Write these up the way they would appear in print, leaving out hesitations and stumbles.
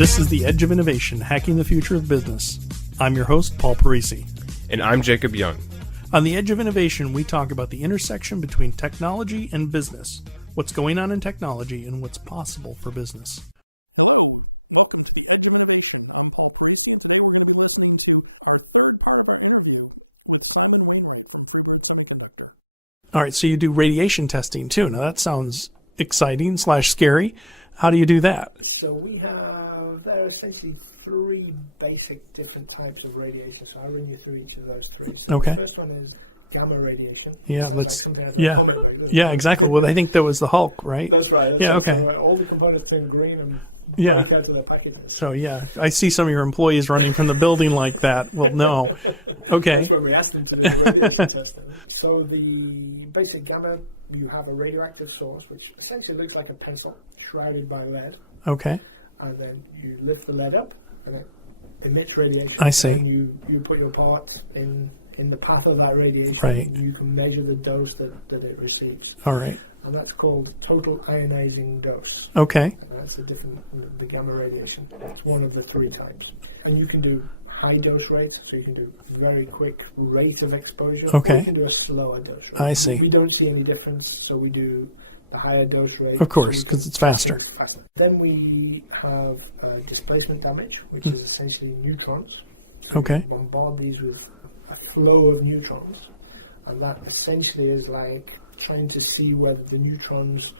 This is The Edge of Innovation, Hacking the Future of Business. I'm your host, Paul Parisi. And I'm Jacob Young. On The Edge of Innovation, we talk about the intersection between technology and business, what's going on in technology, and what's possible for business. Hello, welcome to The Edge of Innovation. I'm Paul Parisi, and today we're going to be listening to our favorite part of our interview with Simon Wainwright from Freebird Semiconductor. All right, so you do radiation testing too. Now that sounds exciting / scary. How do you do that? So we have essentially three basic different types of radiation. So I'll run you through each of those three. So Okay. The first one is gamma radiation. Yeah, So let's. that's compared to Yeah, comet ray. yeah, exactly. Well, I think that was the Hulk, right? That's right. Yeah, That's okay. right. So, all the components in green and Yeah. break out of the packaging. So yeah, I see some of your employees running from the building like that. Well, no. Okay. That's when we asked them to do the radiation testing. So the basic gamma, you have a radioactive source, which essentially looks like a pencil shrouded by lead. Okay. And then you lift the lead up, and it emits radiation. I see. And you put your part in the path of that radiation. Right. And you can measure the dose that it receives. All right. And that's called total ionizing dose. Okay. And that's the gamma radiation. That's one of the three types. And you can do high dose rates, so you can do very quick rate of exposure. Okay. Or you can do a slower dose rate. I see. We don't see any difference, so we do the higher dose rate. Of course, because it's faster. Then we have displacement damage, which is essentially neutrons. Okay. We bombard these with a flow of neutrons, and that essentially is like trying to see whether the neutrons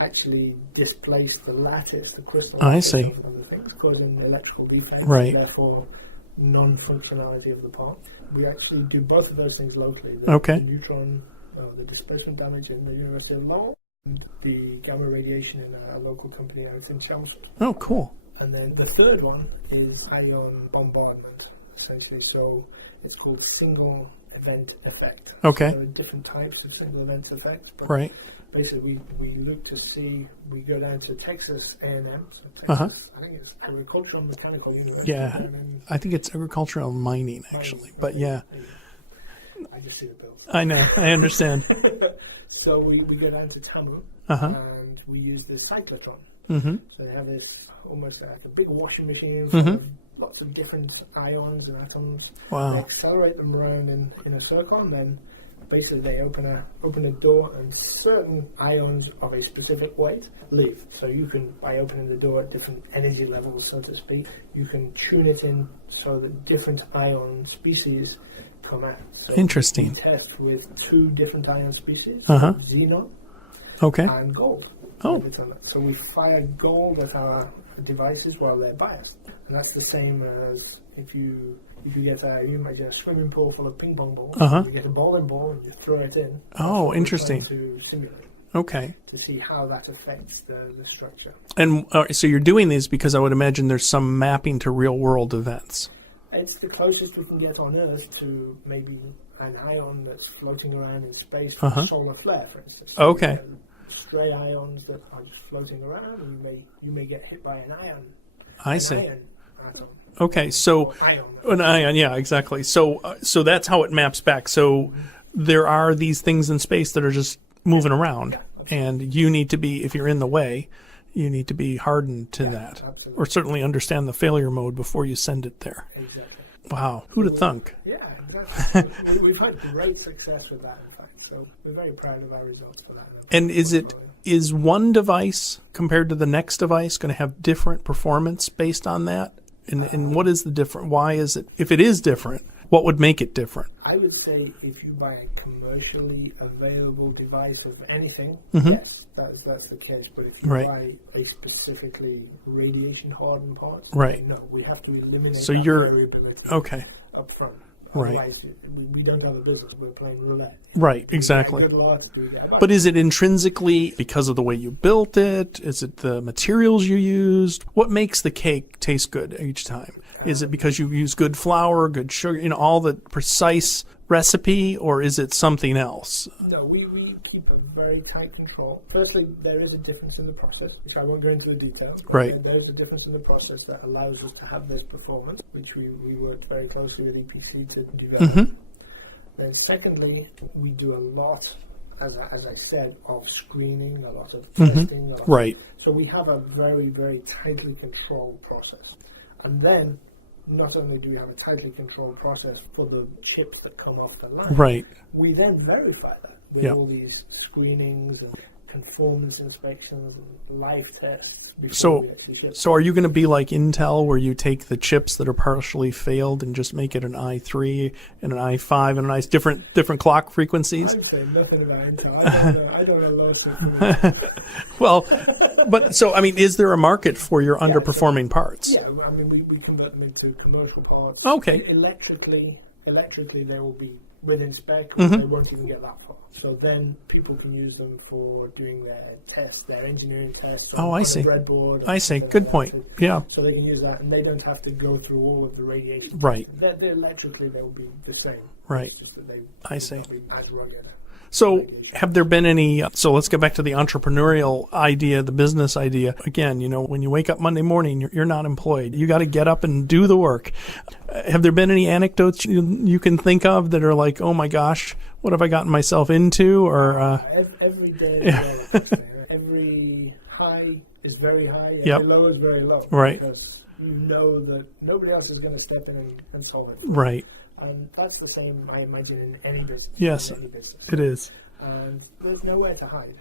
actually displace the lattice, the crystal I lattice see. of the things, causing electrical defect, Right. therefore non-functionality of the part. We actually do both of those things locally. Okay. The neutron, the displacement damage in the University of Lowell, and the gamma radiation in a local company out in Chelmsford. Oh, cool. And then the third one is ion bombardment, essentially. So it's called single event effect. Okay. There are different types of single event effects. But Right. basically, we look to see, we go down to Texas A&M. So Uh-huh. Texas, I think it's Agricultural and Mechanical University. Yeah. A&M. I think it's agricultural mining, actually. But yeah, I just see the bills. I know. I understand. So we go down to Tamu, Uh-huh. and we use the cyclotron. Mm-hmm. So they have this almost like a big washing machine full Mhm. of lots of different ions and atoms. They Wow. accelerate them around in a circle, and then basically they open a door, and certain ions of a specific weight leave. So you can, by opening the door at different energy levels, so to speak, you can tune it in so that different ion species come out. So Interesting. we test with two different ion species, Uh-huh. xenon Okay. and gold. Oh. So we fire gold at our devices while they're biased. And that's the same as if you get you imagine a swimming pool full of ping pong balls. Uh-huh. You get a bowling ball and you throw it in. Oh, That's what we're interesting. trying to simulate Okay. to see how that affects the structure. And so you're doing these because I would imagine there's some mapping to real world events. It's the closest we can get on Earth to maybe an ion that's floating around in space from Uh-huh. a solar flare, for instance. So Okay. you get stray ions that are just floating around, and you may get hit by an ion. I an see. Ion atom. Okay. So Or ion. an ion, yeah, exactly. So that's how it maps back. So there are these things in space that are just moving around, and you need to be, if you're in the way, you need to be hardened to that, absolutely. or certainly understand the failure mode before you send it there. Exactly. Wow, who'd have thunk? Yeah, exactly. We've had great success with that, in fact. So we're very proud of our results for that. And is one device compared to the next device going to have different performance based on that? And what is the different? Why is it? If it is different, what would make it different? I would say if you buy a commercially available device of anything, Mhm. yes, that's the case. But if you Right. buy a specifically radiation hardened part, Right. no, we have to eliminate So that you're- variability Okay, up front. Right. Otherwise, we don't have a business. We're playing roulette. right, Do exactly. that, good luck, do that. But is it intrinsically because of the way you built it? Is it the materials you used? What makes the cake taste good each time? Is it because you use good flour, good sugar, all the precise recipe, or is it something else? No, we keep a very tight control. Firstly, there is a difference in the process, which I won't go into the details. But Right. There is a difference in the process that allows us to have this performance, which we worked very closely with EPC to develop. Mhm. Then secondly, we do a lot as I said, of screening, a lot of testing. A lot Right. so we have a very, very tightly controlled process. And then, not only do we have a tightly controlled process for the chips that come off the line, Right. we then verify that with all these screenings and conformance inspections and live tests. So are you going to be like Intel, where you take the chips that are partially failed and just make it an i3 and an i5 and different clock frequencies? I'd say nothing about Intel. I don't know loads of Well, but so, I mean, is there a market for your underperforming parts? Yeah, I mean, we convert them into commercial parts. Okay. Electrically, they will be within spec, but they won't even get that far. So then people can use them for doing their tests, their engineering tests on I see. a breadboard. I see. Good point. Yeah. So they can use that, and they don't have to go through all of the radiation. Right. They're electrically, they will be the same. Right. It's just that they I see. will be as rugged. So have there been any, so let's get back to the entrepreneurial idea, the business idea. Again, when you wake up Monday morning, you're not employed. You got to get up and do the work. Have there been any anecdotes you can think of that are like, oh my gosh, what have I gotten myself into? Or every day is very every high is very high, and every low is very low. Right. Because you know that nobody else is going to step in and solve it. Right. And that's the same, I imagine, in any business. Yes, it is. And there's nowhere to hide.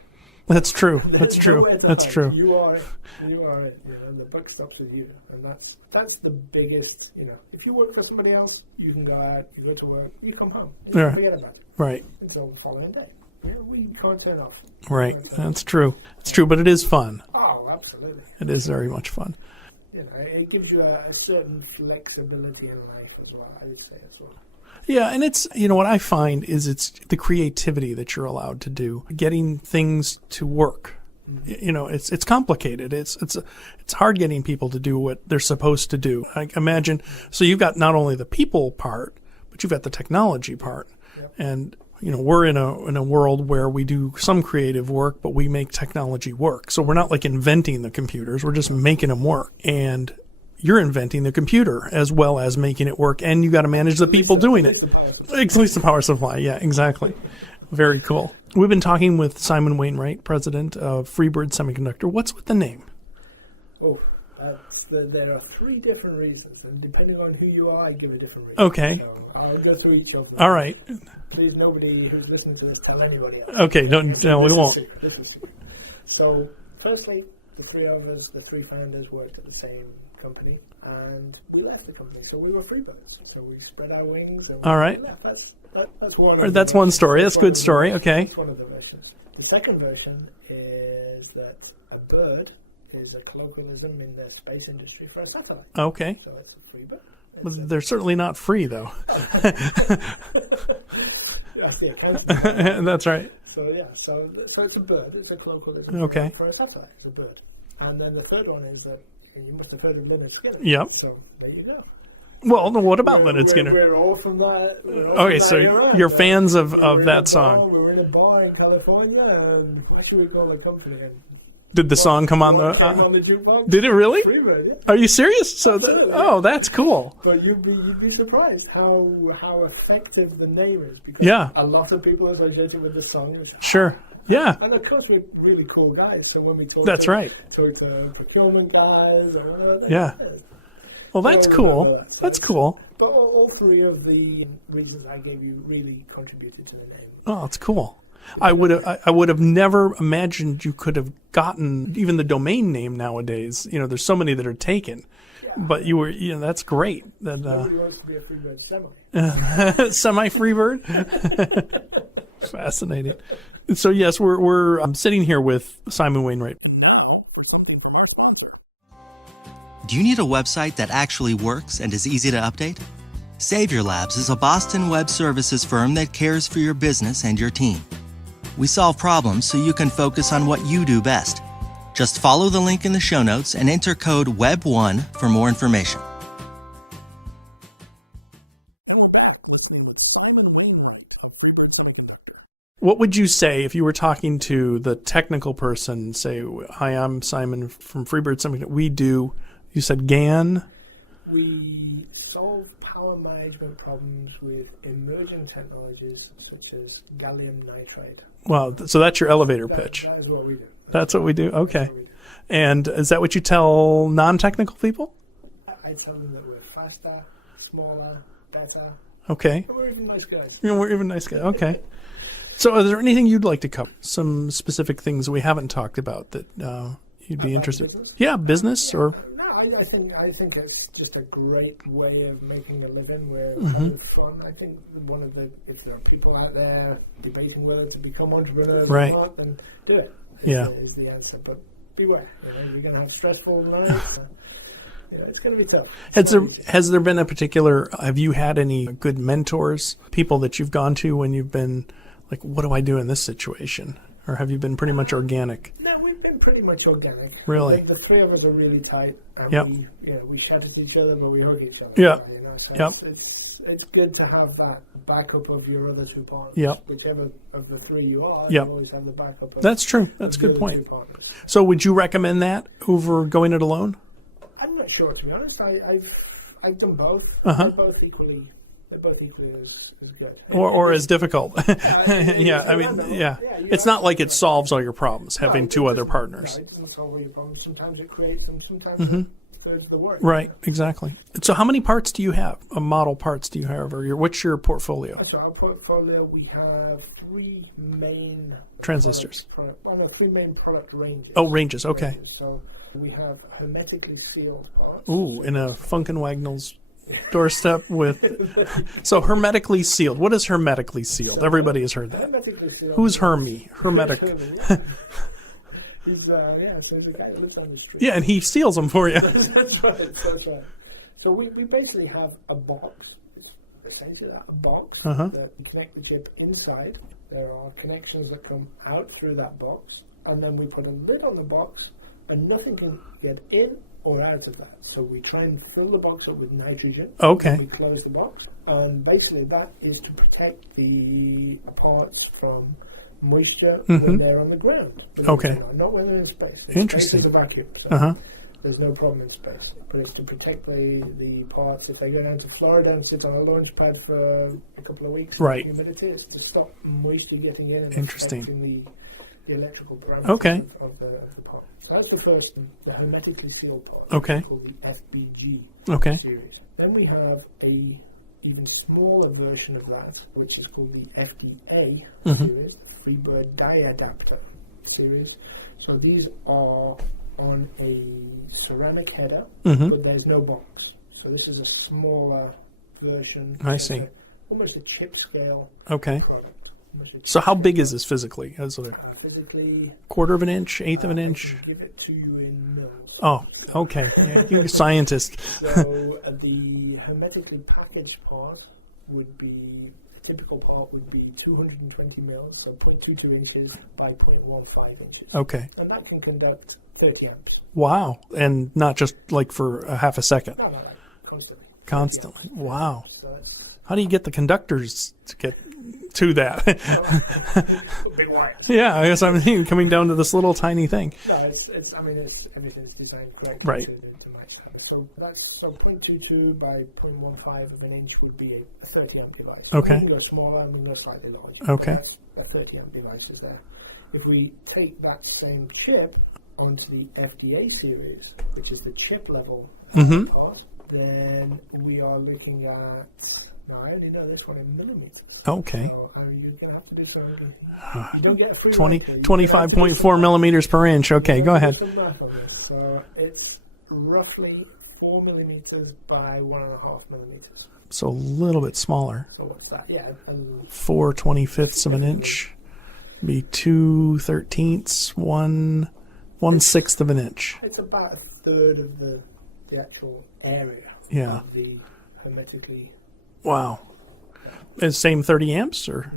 That's true. That's true. That's true. You are it. The buck stops with you, and that's the biggest. If you work for somebody else, you can go out, you go to work, you come home, you forget about it. Right. Until the following day. We can't turn off. Right. That's true. It's true, but it is fun. Oh, absolutely. It is very much fun. It gives you a certain flexibility in life as well, I would say as well. Yeah, and it's, what I find is it's the creativity that you're allowed to do, getting things to work. It's complicated. It's hard getting people to do what they're supposed to do. I imagine, so you've got not only the people part, but you've got the technology part. Yep. And we're in a world where we do some creative work, but we make technology work. So we're not like inventing the computers, we're just making them work. And you're inventing the computer as well as making it work, and you got to manage the people doing it. At least the power supply. Yeah, exactly. Very cool. We've been talking with Simon Wainwright, president of Freebird Semiconductor. What's with the name? Oh, there are 3 different reasons, and depending on who you are, I give a different reason. Okay. So I'll go through each of them. All right. Please, nobody who's listening to this tell anybody else. Okay, no, we won't. So, firstly, the 3 of us, the 3 founders, worked at the same company, and we left the company, so we were Freebirds. So we spread our wings. And all right. That's one. That's one story. That's a good story. Okay. That's one of the versions. The second version is that a bird is a colloquialism in the space industry for a satellite. Okay. So it's a Freebird. Well, they're certainly not free, though. That's right. So it's a bird. It's a colloquialism for a satellite. It's a bird. And then the third one is that, and you must have heard of Leonard Skinner. Yep. So there you go. Well, what about Leonard Skinner? We're all from that. Okay, so you're fans of that song. We were in a bar in California, and what should we call the company? Did the song come on the jukebox? Did it really? Freebird, yeah. Are you serious? So that's cool. But you'd be surprised how effective the name is, because a lot of people associate it with the song. Sure. Yeah. And of course, we're really cool guys. So when we talk to procurement guys, well, that's cool. That's cool. But all 3 of the reasons I gave you really contributed to the name. Oh, that's cool. I would have never imagined you could have gotten even the domain name nowadays. There's so many that are taken. Yeah. But you were, that's great. Nobody wants to be a Freebird semi. Semi-Freebird? Fascinating. So yes, we're sitting here with Simon Wainwright. Do you need a website that actually works and is easy to update? Savior Labs is a Boston web services firm that cares for your business and your team. We solve problems so you can focus on what you do best. Just follow the link in the show notes and enter code WEB1 for more information. What would you say if you were talking to the technical person, say, hi, I'm Simon from Freebird Semiconductor. You said GAN? We solve power power management problems with emerging technologies such as gallium nitride. Wow. So that's your elevator pitch. That is what we do. That's what we do. Okay. That's what we do. And is that what you tell non-technical people? I tell them that we're faster, smaller, better, Okay. and we're even nice guys. We're even nice guys. Okay. So is there anything you'd like to cover? Some specific things we haven't talked about that you'd be About interested in? business? Yeah, business or... No, I think it's just a great way of making a living. We're Mm-hmm. having fun. I think one of the, if there are people out there debating whether to become entrepreneurs Right. or not, then do it. Yeah. Is the answer. But beware. You're going to have stressful nights. It's going to be tough. Has there been a particular, have you had any good mentors, people that you've gone to when you've been like, what do I do in this situation? Or have you been pretty much organic? No, we've been pretty much organic. Really? I think the three of us are really tight. And Yep. we shout at each other, but we hug each other. Yeah. So Yep. it's good to have that backup of your other two partners. Yep. Whichever of the three you are, Yep. you always have the backup of That's true. That's a of good the other point. two partners. So would you recommend that over going it alone? I'm not sure, to be honest. I've done both. Uh-huh. They're both equally as good. Or as difficult? Yeah, I you It's have not to- like it solves all your problems, having No, two it other doesn't- partners. No, it doesn't solve all your problems. Sometimes it creates them. Sometimes it does the work. Right, exactly. So how many parts do you have? Model parts do you have? Or what's your portfolio? So our portfolio, we have three main Transistors. Three main product ranges. Oh, ranges, okay. So we have hermetically sealed parts. Ooh, in a Funkin' Wagnall's doorstep with... So hermetically sealed. What is hermetically sealed? Everybody has heard that. Hermetically sealed. Who's Hermie? Hermetic. He's, so there's a guy who lives on the street. Yeah, and he steals them for you. That's right. So we basically have a box. It's essentially a box that you connect the chip inside. There are connections that come out through that box, and then we put a lid on the box, and nothing can get in or out of that. So we try and fill the box up with nitrogen. Okay. We close the box, and basically that is to protect the parts from moisture when they're on the ground. Okay. Not when they're in space. Interesting. Space is a vacuum. So Uh-huh. there's no problem in space. But it's to protect the parts. If they go down to Florida and sit on a launch pad for a couple of weeks, Right. humidity, it's to stop moisture getting in and Interesting. affecting the electrical parameters Okay. of the part. So that's the first, the hermetically sealed part. Okay. It's called the FBG Okay. series. Then we have a even smaller version of that, which is called the FDA series, Freebird Diadapter series. So these are on a ceramic header, but there's no box. So this is a smaller version. I see. Almost a chip scale Okay. product. So how big is this physically? Is it a Physically, quarter of an inch, eighth of an I inch? can give it to you in mils. Oh, okay. Yeah, you're a scientist. So the hermetically packaged part would be, a typical part would be 220 mils, so 0.22 inches by 0.15 inches. Okay. And that can conduct 30 amps. Wow. And not just like for a half a second. No, constantly. Constantly. Wow. So that's How do you get the conductors to get to that? big wires. Yeah, I guess I'm coming down to this little tiny thing. No, it's everything's designed correctly Right. to match that. So that's 0.22 by 0.15 of an inch would be a 30 amp device. Okay. We can go smaller and we can go slightly larger. Okay. But that 30 amp device is there. If we take that same chip onto the FDA series, which is the chip level part, then we are looking at, now I only know this one in millimeters. Okay. So you're going to have to do some, you don't get a free 25.4 millimeters per inch. Okay, go ahead. Some math on this. So it's roughly 4 millimeters by 1.5 millimeters. So a little bit smaller. So what's that? Yeah. 4 25ths of an inch. Be 2 13ths, 1/6 of an inch. It's about a third of the actual area Yeah. of the hermetically Wow. Is same 30 amps or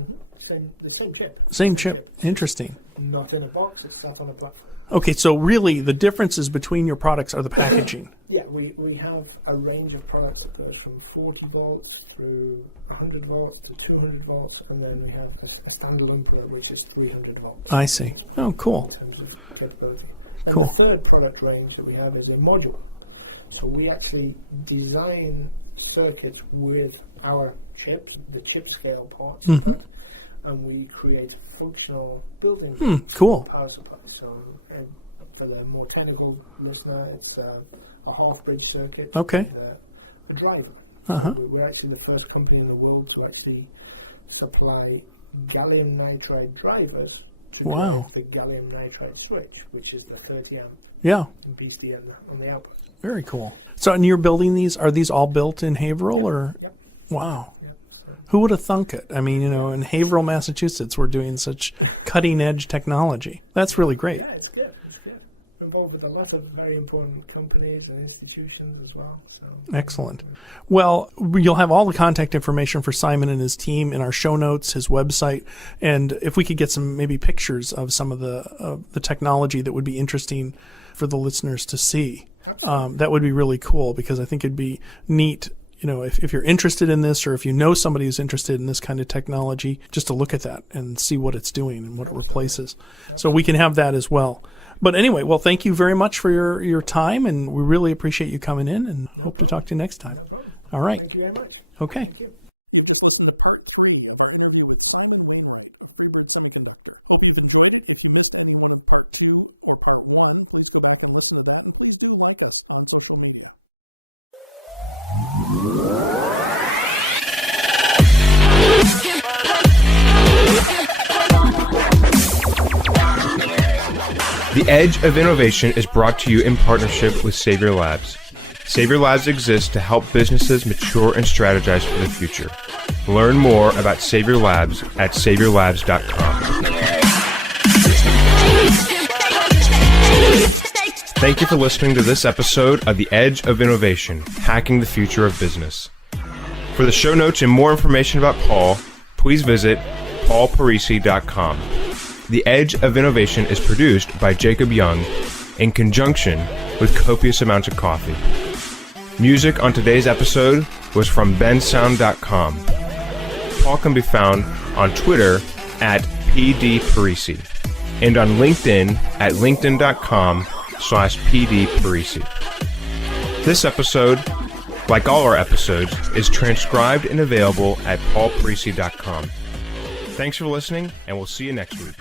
the same chip. same chip? Interesting. Not in a box, it's sat on a platform. Okay, so really the differences between your products are the packaging. Yeah, we have a range of products that goes from 40 volts through 100 volts to 200 volts, and then we have a standalone product which is 300 volts. I see. Oh, cool. In terms of capability. And Cool. the third product range that we have is a module. So we actually design circuits with our chips, the chip scale parts, and we create functional building Cool. power supply. So, and for the more technical listener, it's a half bridge circuit. Okay. A driver. We're actually the first company in the world to actually supply gallium nitride drivers to drive the gallium nitride switch, which is the 30 amp Yeah. DC on the output. Very cool. So, and you're building these? Are these all built in Haverhill, or? Yep. Wow. Yep. So, Who would have thunk it? I mean, in Haverhill, Massachusetts, we're doing such cutting edge technology. That's really great. yeah, it's good. It's good. Involved with a lot of very important companies and institutions as well. So. Excellent. Well, you'll have all the contact information for Simon and his team in our show notes, his website, and if we could get some maybe pictures of some of the technology that would be interesting for the listeners to see, that would be really cool, because I think it'd be neat, if you're interested in this, or if you know somebody who's interested in this kind of technology, just to look at that and see what it's doing and what it replaces. So we can have that as well. But anyway, well, thank you very much for your time, and we really appreciate you coming in, and hope to talk to you next time. All right. Thank you very much. Okay. Thank you. You can listen to part 3 of our interview with Simon Wainwright of Freebird Semiconductor. Hope you enjoyed it. If you missed anyone in part 2 or part 1, please go back and listen to that. And please do like us on social media. The Edge of Innovation is brought to you in partnership with Savior Labs. Savior Labs exists to help businesses mature and strategize for the future. Learn more about Savior Labs at saviorlabs.com. Thank you for listening to this episode of The Edge of Innovation, Hacking the Future of Business. For the show notes and more information about Paul, please visit paulparisi.com. The Edge of Innovation is produced by Jacob Young in conjunction with copious amounts of coffee. Music on today's episode was from bensound.com. Paul can be found on Twitter at pdparisi and on LinkedIn at linkedin.com/pdparisi. This episode, like all our episodes, is transcribed and available at paulparisi.com. Thanks for listening, and we'll see you next week.